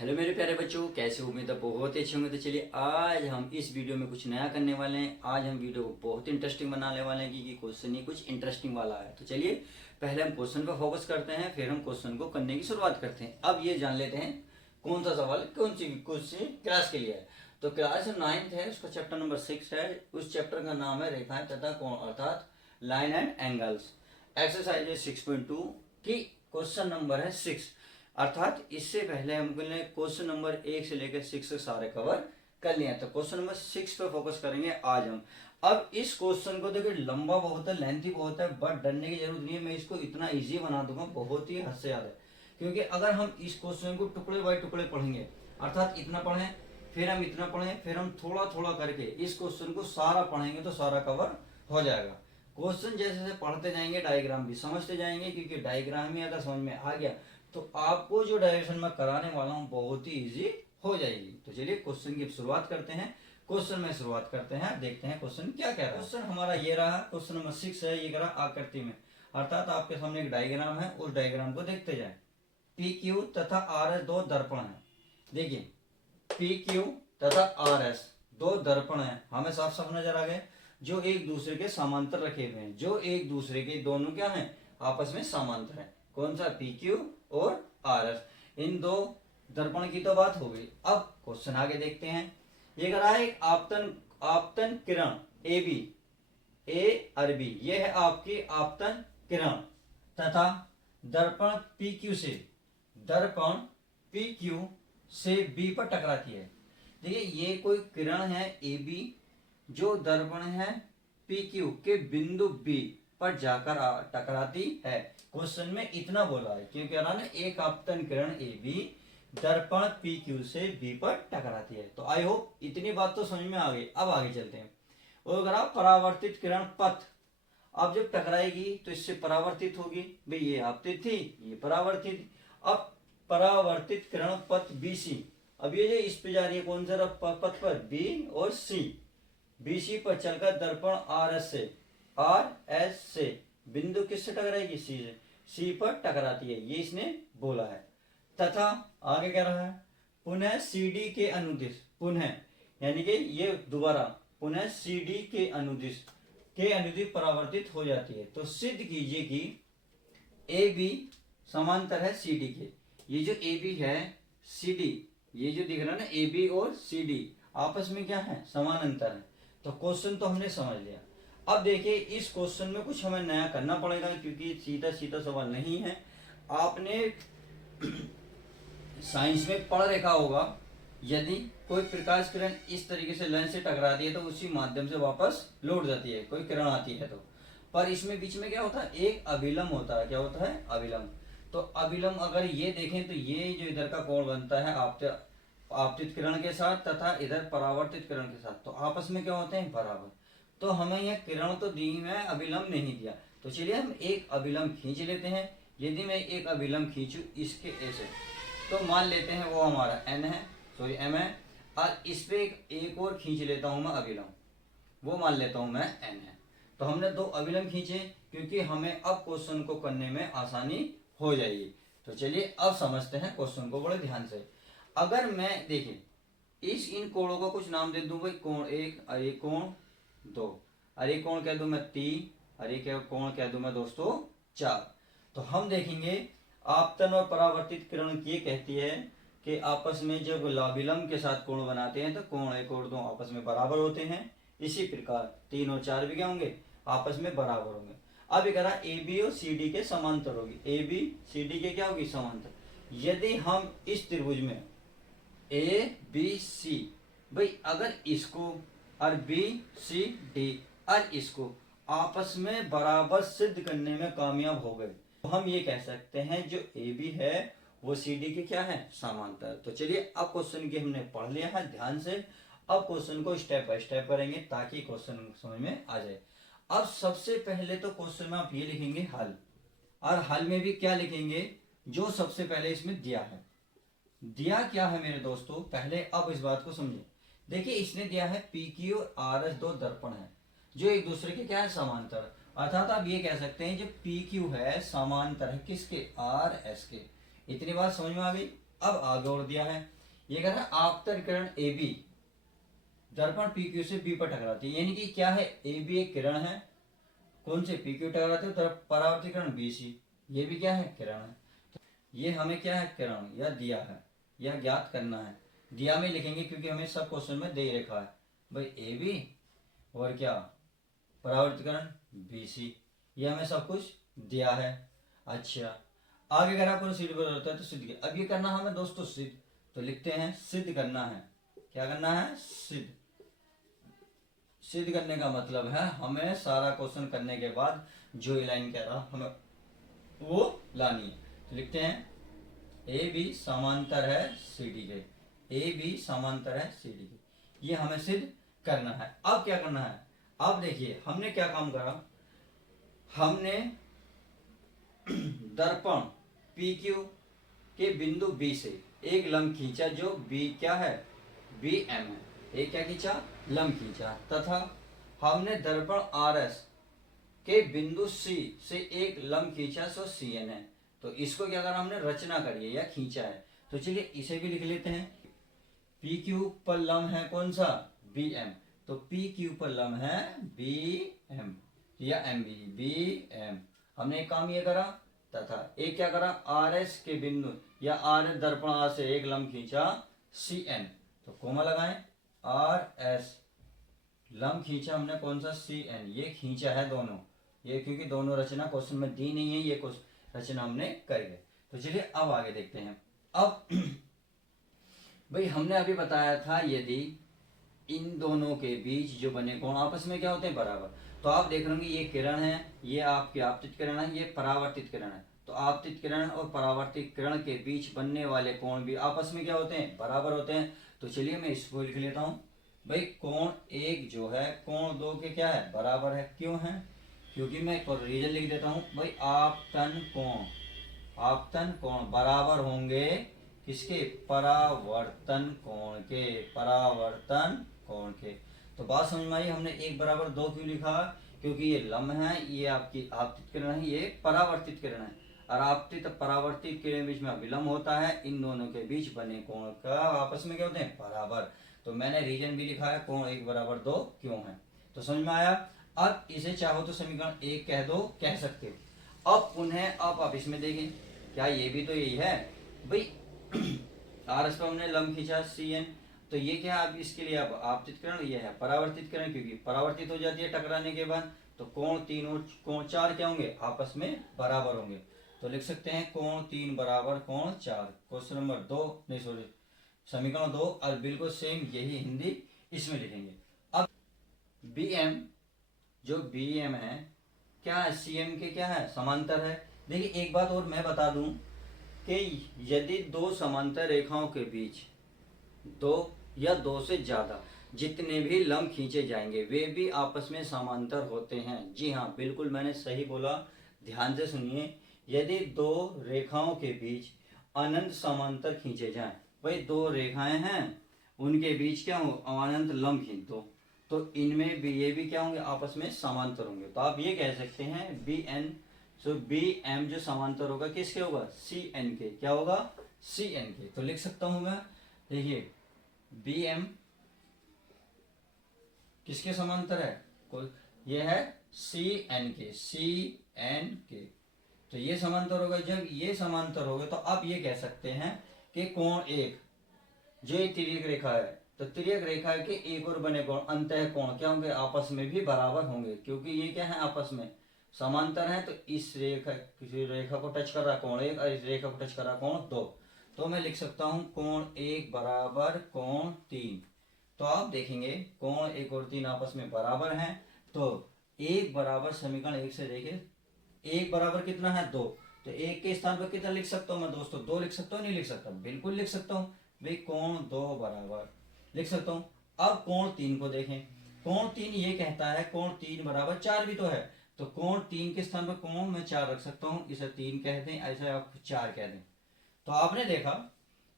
Hello मेरे प्यारे बच्चों, कैसे हो? उम्मीद है बहुत ही अच्छे होंगे। तो चलिए आज हम इस वीडियो में कुछ नया करने वाले हैं। आज हम वीडियो को बहुत इंटरेस्टिंग बनाने वाले हैं क्योंकि क्वेश्चन ही कुछ इंटरेस्टिंग वाला है। तो चलिए पहले हम क्वेश्चन पर फोकस करते हैं, फिर हम क्वेश्चन को करने की शुरुआत करते हैं। अब ये जान लेते हैं कौन सा सवाल कौन सी क्लास के लिए है। तो क्लास 9th है, उसका चैप्टर नंबर 6 है। उस चैप्टर का नाम है रेखाएं तथा कोण अर्थात लाइन एंड एंगल्स। एक्सरसाइज 6.2 की क्वेश्चन नंबर है 6। अर्थात इससे पहले हमने क्वेश्चन नंबर 1 से लेकर 6 सारे कवर कर लिया। तो क्वेश्चन नंबर 6 पे फोकस करेंगे आज हम। अब इस क्वेश्चन को देखिए लंबा बहुत है, लेंथी बहुत है, बट डरने की जरूरत नहीं है। मैं इसको इतना इजी बना दूंगा, बहुत ही हद से ज्यादा। क्योंकि अगर हम इस क्वेश्चन को टुकड़े बाय टुकड़े पढ़ेंगे, अर्थात इतना पढ़ें फिर हम इतना पढ़ें फिर हम थोड़ा थोड़ा करके इस क्वेश्चन को सारा पढ़ेंगे तो सारा कवर हो जाएगा। क्वेश्चन जैसे जैसे पढ़ते जाएंगे डायग्राम भी समझते जाएंगे, क्योंकि डायग्राम ही अगर समझ में आ गया तो आपको जो डायरेक्शन में कराने वाला हूं बहुत ही इजी हो जाएगी। तो चलिए क्वेश्चन की शुरुआत करते हैं। क्वेश्चन में शुरुआत करते हैं, देखते हैं क्वेश्चन क्या कह रहा है। क्वेश्चन हमारा ये रहा, क्वेश्चन नंबर 6 है। ये कह रहा आकृति में, अर्थात आपके सामने एक डायग्राम है, उस डायग्राम को देखते जाए। पी क्यू तथा आर एस दो दर्पण है। देखिए पी क्यू तथा आर एस दो दर्पण है, हमें साफ साफ नजर आ गए, जो एक दूसरे के समांतर रखे हुए हैं। जो एक दूसरे के दोनों क्या है, आपस में समांतर है। कौन सा? पी क्यू और आर एस। इन दो दर्पण की तो बात हो गई। अब क्वेश्चन आगे देखते हैं। ये कह रहा है एक आपतन आपतन किरण ए बी, ए और बी, ये है आपकी आपतन किरण तथा दर्पण पी क्यू से, दर्पण पी क्यू से बी पर टकराती है। देखिए ये कोई किरण है ए बी, जो दर्पण है पी क्यू के बिंदु बी पर जाकर टकराती है। क्वेश्चन में इतना बोला है क्योंकि ना एक आपतन किरण ए बी दर्पण पी क्यू से बी पर टकराती है। तो आई होप इतनी बात तो समझ में आ गई। अब आगे चलते हैं। और अगर आप परावर्तित किरण पथ, अब जब टकराएगी तो इससे परावर्तित होगी। भाई ये आपतित थी, ये परावर्तित। अब परावर्तित किरण पथ बी सी, अब ये जो इस पे जा रही है कौन सा पथ पर? बी और सी। बीसी पर चलकर दर्पण आर एस से बिंदु किससे टकराएगी? सी से। सी पर टकराती है, ये इसने बोला है। तथा आगे कह रहा है पुनः सीडी के अनुदिश, पुनः यानी कि ये दोबारा पुनः सीडी के अनुदिश परावर्तित हो जाती है। तो सिद्ध कीजिए कि ए बी समांतर है सी डी के। ये जो ए बी है सी डी, ये जो दिख रहा है ना ए बी और सी डी आपस में क्या है? समानांतर है। तो क्वेश्चन तो हमने समझ लिया। अब देखिए इस क्वेश्चन में कुछ हमें नया करना पड़ेगा, क्योंकि सीधा सीधा सवाल नहीं है। आपने साइंस में पढ़ रखा होगा, यदि कोई प्रकाश किरण इस तरीके से लेंस से टकराती है तो उसी माध्यम से वापस लौट जाती है, कोई किरण आती है तो। पर इसमें बीच में क्या होता है? एक अभिलंब होता है। क्या होता है? अभिलंब। तो अभिलंब अगर ये देखें तो ये जो इधर का कोण बनता है आपतित किरण के साथ तथा इधर परावर्तित किरण के साथ, तो आपस में क्या होते हैं? बराबर। तो हमें यह किरण तो दी है, अभिलंब नहीं दिया। तो चलिए हम एक अभिलंब खींच लेते हैं। यदि मैं एक अभिलंब खींचू इसके ऐसे, तो मान लेते हैं वो हमारा एन है, सॉरी एम है, और इस पे एक और खींच लेता हूं मैं अभिलंब, वो मान लेता हूं मैं एन है। तो हमने दो अभिलंब खींचे क्योंकि हमें अब क्वेश्चन को करने में आसानी हो जाएगी। तो चलिए अब समझते हैं क्वेश्चन को बड़े ध्यान से। अगर मैं देखिए इन कोणों को कुछ नाम दे दूं, भाई कोण एक, अरे कोण दो, अरे कोण कह दूं मैं 3, अरे कोण कह दूं मैं दोस्तों 4। तो हम देखेंगे आपतन और परावर्तित किरण ये कहती है कि आपस में जब अभिलंब के साथ कोण बनाते हैं तो कोण 1 और 2 आपस में बराबर होते हैं। इसी प्रकार 3 और 4 भी क्या होंगे? आपस में बराबर होंगे। अब ये करा ए बी और सी डी के समांतर होगी, ए बी सी डी के क्या होगी? समांतर। यदि हम इस त्रिभुज में ए बी सी, भाई अगर इसको और बी सी डी और इसको आपस में बराबर सिद्ध करने में कामयाब हो गए तो हम ये कह सकते हैं जो ए बी है वो सी डी के क्या है? समांतर। तो चलिए अब क्वेश्चन की हमने पढ़ लिया है ध्यान से। अब क्वेश्चन को स्टेप बाय स्टेप करेंगे ताकि क्वेश्चन समझ में आ जाए। अब सबसे पहले तो क्वेश्चन में आप ये लिखेंगे हल, और हल में भी क्या लिखेंगे? जो सबसे पहले इसमें दिया है। दिया क्या है मेरे दोस्तों? पहले अब इस बात को समझिए। देखिए इसने दिया है पी क्यू और आर एस दो दर्पण है जो एक दूसरे के क्या है? समांतर। अर्थात आप ये कह सकते हैं जो पी क्यू है समांतर है किसके? आर एस के। इतनी बात समझ में आ गई। अब आगे और दिया है, ये कह रहा है आपतन किरण ए बी दर्पण पी क्यू से बी पर टकराती है। यानी कि क्या है, ए बी एक किरण है, कौन से पी क्यू टकराते हैं, तरफ परावर्तित किरण बी सी, ये भी क्या है, किरण है। ये हमें क्या है, किरण या दिया है, यह ज्ञात करना है। दिया में लिखेंगे क्योंकि हमें सब क्वेश्चन में दे रखा है भाई ए बी और क्या परावर्तिकरण बी सी, ये हमें सब कुछ दिया है। अच्छा, आगे अगर आपको सिद्ध होता है तो सिद्ध किया। अब ये करना हमें दोस्तों सिद्ध, तो लिखते हैं सिद्ध करना है। क्या करना है, सिद्ध। सिद्ध करने का मतलब है हमें सारा क्वेश्चन करने के बाद जो ये लाइन कह रहा हमें वो लानी है। तो लिखते हैं ए बी समांतर है सी डी के, ए बी समांतर है सी डी के, ये हमें सिद्ध करना है। अब क्या करना है, अब देखिए हमने क्या काम करा, हमने दर्पण पी क्यू के बिंदु बी से एक लंब खींचा जो बी क्या है, बी एम है, एक क्या खींचा, लंब खींचा, तथा हमने दर्पण आर एस के बिंदु सी से एक लंब खींचा सो सी एन है। तो इसको क्या करा, हमने रचना करी है या खींचा है। तो चलिए इसे भी लिख लेते हैं। पी क्यू पर लंब है कौन सा, बी एम, तो पी क्यू पर लंब है बी एम या एम बी, बी एम। हमने एक काम ये करा, तथा एक क्या करा, आर एस के बिंदु या आर एस दर्पण आर से एक लंब खींचा सी एन, तो कोमा लगाएं, आर एस लंब खींचा हमने कौन सा, सी एन, ये खींचा है दोनों, ये क्योंकि दोनों रचना क्वेश्चन में दी नहीं है, ये कुछ रचना हमने करी है। तो चलिए अब आगे देखते हैं। अब भाई हमने अभी बताया था यदि इन दोनों के बीच जो बने कोण आपस में क्या होते हैं, बराबर। तो आप देख रहे होंगे ये किरण है, ये आपकी आपतित किरण है, ये परावर्तित किरण है। तो आपतित किरण और परावर्तित किरण के बीच बनने वाले कोण भी आपस में क्या होते हैं, बराबर होते हैं। तो चलिए मैं इसको लिख लेता हूँ भाई, कोण एक जो है कोण दो के क्या है, बराबर है। क्यों है, क्योंकि मैं एक और रीजन लिख देता हूँ भाई, आपतन कोण बराबर होंगे किसके, परावर्तन कोण के, परावर्तन कोण के। तो बात समझ में आई, हमने एक बराबर दो क्यों लिखा, क्योंकि ये लंब है, ये आपकी आपतित किरण है, ये परावर्तित किरण है, और आपतित परावर्तित किरण के बीच में विलंब होता है, इन दोनों के बीच बने कोण का आपस में क्या होते हैं, बराबर। तो मैंने रीजन भी लिखा है, कोण एक बराबर दो क्यों है। तो समझ में आया। अब इसे चाहो तो समीकरण एक कह दो, कह सकते हो। अब पुनः आप इसमें देखें, क्या ये भी तो यही है भाई, आर एस पर हमने लंब खींचा सी एन, तो ये क्या है, अब इसके लिए अब आपतित किरण, ये है परावर्तित किरण, क्योंकि परावर्तित हो जाती है टकराने के बाद, तो कोण तीन और कोण चार क्या होंगे, आपस में बराबर होंगे। तो लिख सकते हैं कोण तीन बराबर कोण चार, क्वेश्चन नंबर दो, नहीं सॉरी समीकरण दो, और बिल्कुल सेम यही हिंदी इसमें लिखेंगे। अब बी एम, जो बी एम है क्या है, सी एम के क्या है, समांतर है। देखिए एक बात और मैं बता दूं कि यदि दो समांतर रेखाओं के बीच दो या दो से ज्यादा जितने भी लंब खींचे जाएंगे वे भी आपस में समांतर होते हैं। जी हाँ, बिल्कुल मैंने सही बोला, ध्यान से सुनिए। यदि दो रेखाओं के बीच अनंत समांतर खींचे जाएं, भाई दो रेखाएं हैं उनके बीच क्या हो, अनंत लंब खींच दो, तो इनमें भी ये भी क्या होंगे, आपस में समांतर होंगे। तो आप ये कह सकते हैं बी एन, सो बी एम जो समांतर होगा किसके होगा, सी एन के, क्या होगा, सी एन के। तो लिख सकता हूं मैं, देखिए बी एम किसके समांतर है, कोई ये है सी एन के, सी एन के। तो ये समांतर होगा, जब ये समांतर होगा तो आप ये कह सकते हैं कि कोण एक, जो एक तिर्यक रेखा है, तो तिर्यक रेखा के एक और बने कोण अंतः कोण क्या होंगे, आपस में भी बराबर होंगे, क्योंकि ये क्या है, आपस में समांतर है। तो इस रेखा, किसी रेखा को टच कर रहा कोण एक और इस रेखा को टच कर रहा कोण दो, तो मैं लिख सकता हूं कोण एक बराबर कोण तीन। तो आप देखेंगे कोण एक और तीन आपस में बराबर हैं, तो एक बराबर समीकरण एक से देखें, एक बराबर कितना है, दो, तो एक के स्थान पर कितना लिख सकता हूं मैं दोस्तों, दो लिख सकता हूं, नहीं लिख सकता, बिल्कुल लिख सकता हूं भाई, कोण दो बराबर लिख सकता हूं। अब कोण तीन को देखें, कोण तीन ये कहता है कोण तीन बराबर चार भी तो है, तो कोण तीन के स्थान पर कोण मैं चार रख सकता हूं, इसे तीन कह दें, ऐसे आप चार कह दें। तो आपने देखा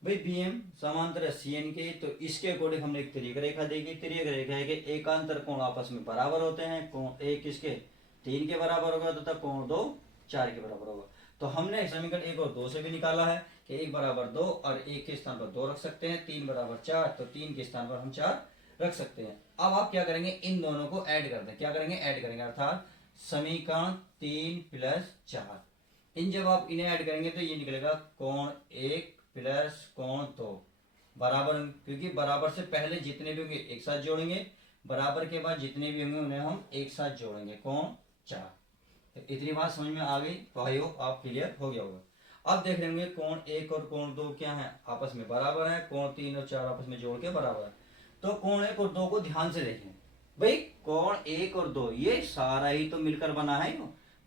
भाई बी एम समांतर सी एन के, तो इसके अकॉर्डिंग हमने एक तिर्यक रेखा देखी, तिर्यक रेखा है कि एकांतर कोण आपस में बराबर होते हैं, कोण एक किसके, तीन के बराबर होगा तथा कोण दो चार के बराबर होगा। तो हमने समीकरण एक और दो से भी निकाला है कि 1 बराबर 2 और 1 के स्थान पर 2 रख सकते हैं, 3 बराबर 4 तो 3 के स्थान पर हम 4 रख सकते हैं। अब आप क्या करेंगे, इन दोनों को ऐड कर दें, क्या करेंगे, ऐड करेंगे, अर्थात समीकरण 3 प्लस 4। इन जब आप इन्हें ऐड करेंगे तो ये निकलेगा कोण 1 प्लस कोण 2 बराबर, क्योंकि बराबर से पहले जितने भी होंगे एक साथ जोड़ेंगे, बराबर के बाद जितने भी होंगे उन्हें हम एक साथ जोड़ेंगे, कोण 4। तो इतनी बात समझ में आ गई, तो आई होप आप क्लियर हो गया होगा। अब देख लेंगे कोण 1 और कोण 2 क्या है, आपस में बराबर है, कोण 3 और 4 आपस में जोड़ के बराबर है। तो कोण 1 और 2 को ध्यान से देखें भाई, कोण 1 और 2 ये सारा ही तो मिलकर बना है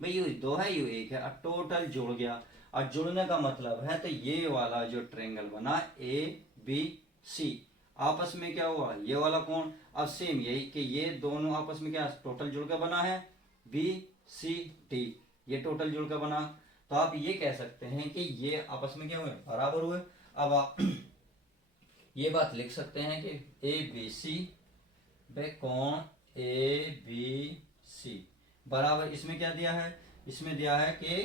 भाई, ये 2 है ये 1 है, अब टोटल जुड़ गया। और जुड़ने का मतलब है तो ये वाला जो ट्रायंगल बना ए बी सी, आपस में क्या हुआ, ये वाला कोण, अब सेम यही कि ये दोनों आपस में क्या टोटल जुड़ कर बना है, बी सी डी, ये टोटल जुड़ कर बना। तो आप ये कह सकते हैं कि ये आपस में क्या हुए, बराबर हुए। अब आप ये बात लिख सकते हैं कि ए बी सी कोण ए बी सी बराबर, इसमें क्या दिया है, इसमें दिया है कि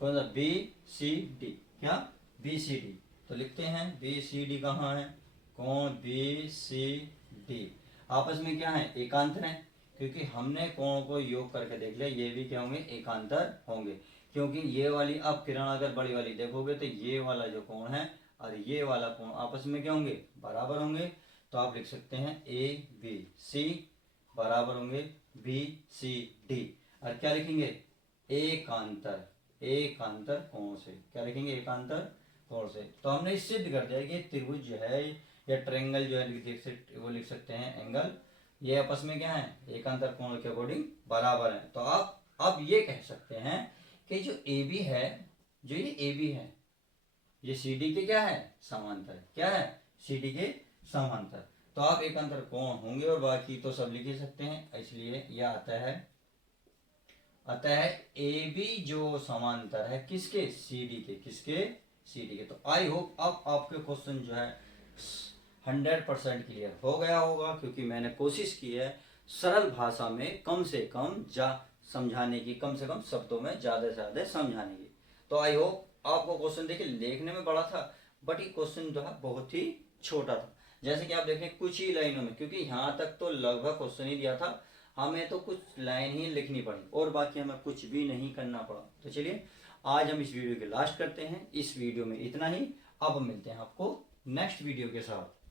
कौन सा, बी सी डी, क्या बी सी डी, तो लिखते हैं बी सी डी कहाँ है, कोण बी सी डी आपस में क्या है, एकांतर है, क्योंकि हमने कोण को योग करके देख लिया, ये भी क्या होंगे, एकांतर होंगे। क्योंकि ये वाली, अब किरण अगर बड़ी वाली देखोगे तो ये वाला जो कोण है और ये वाला कोण आपस में क्या होंगे, बराबर होंगे। तो आप लिख सकते हैं ए बी सी बराबर होंगे बी सी डी, और क्या लिखेंगे, एकांतर, एकांतर कोण से, क्या लिखेंगे, एकांतर कोण से। तो हमने सिद्ध कर दिया कि त्रिभुज जो है या ट्रायंगल जो है वो लिख सकते हैं एंगल, ये आपस में क्या है, एकांतर कोण के अकॉर्डिंग बराबर है। तो आप अब ये कह सकते हैं कि जो ए बी है, जो ये ए बी है, ये सी डी के क्या है, समांतर, क्या है, सी डी के समांतर। तो आप एकांतर कोण होंगे और बाकी तो सब लिख ही सकते हैं, इसलिए यह आता है, अतः ए बी जो समांतर है किसके, सी डी के, किसके, सी डी के। तो आई होप अब आपके क्वेश्चन जो है 100% क्लियर हो गया होगा, क्योंकि मैंने कोशिश की है सरल भाषा में कम से कम समझाने की, कम से कम शब्दों में ज्यादा से ज्यादा समझाने की। तो आई होप आपको क्वेश्चन देखिए देखने में बड़ा था, बट ये क्वेश्चन जो है बहुत ही छोटा था। जैसे कि आप देखें कुछ ही लाइनों में, क्योंकि यहाँ तक तो लगभग क्वेश्चन ही दिया था, हमें तो कुछ लाइन ही लिखनी पड़ी और बाकी हमें कुछ भी नहीं करना पड़ा। तो चलिए आज हम इस वीडियो के लास्ट करते हैं, इस वीडियो में इतना ही। अब मिलते हैं आपको नेक्स्ट वीडियो के साथ।